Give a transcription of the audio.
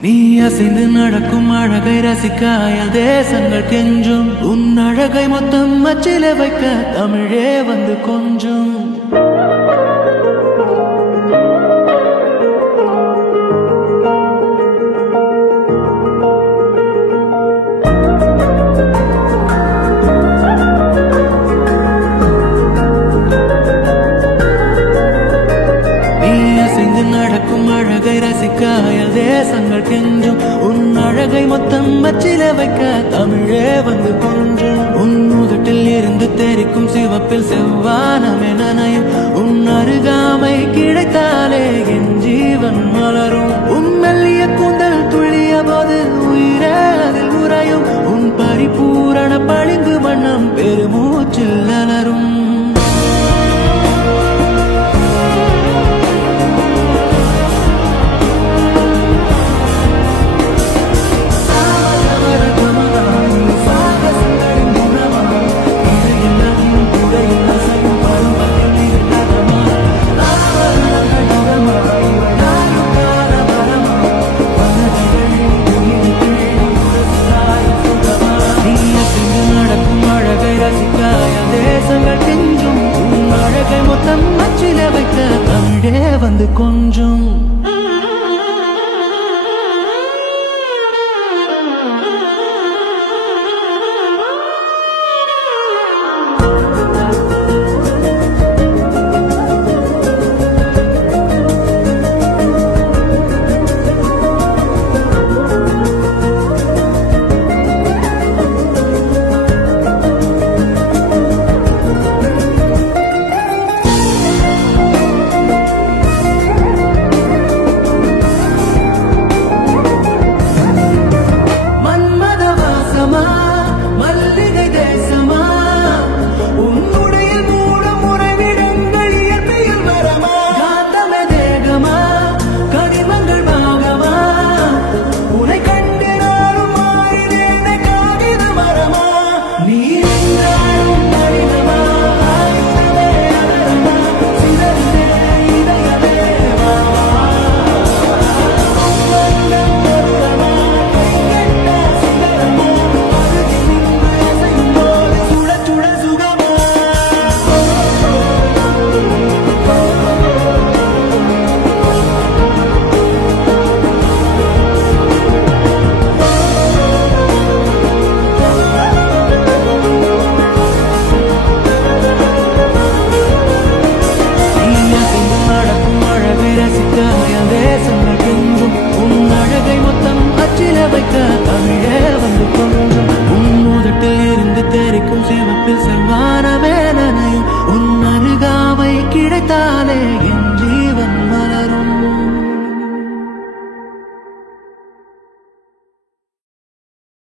நீ அசைந்து நடக்கும் அழகை ரசிக்காயல் தேசங்கள் கெஞ்சும் உன் அழகை மொத்தம் அச்சில வைக்க தமிழே வந்து கொஞ்சம் அழகை ரசிக்காயல் தேசங்கள் கெஞ்சும் உன் அழகை மொத்தம் அச்சில வைக்க தமிழே வந்து கொஞ்சம் உன் உதட்டில் இருந்து தெரிக்கும் சிவப்பில் செவ்வானமே நனையும் உன் அருகாமை கிடைத்தாலே என் ஜீவன் மலரும் உன் மெல்லிய கூந்தல் துள்ளிய போது உயிரே அதில் உறையும் உன் பரிபூரண பளிங்கு வண்ணம் பெருமூச்சில் அலரும் வந்து கொஞ்சம் தேசங்கள் கெஞ்சும் உன் அழகை மொத்தம் அச்சில வைக்க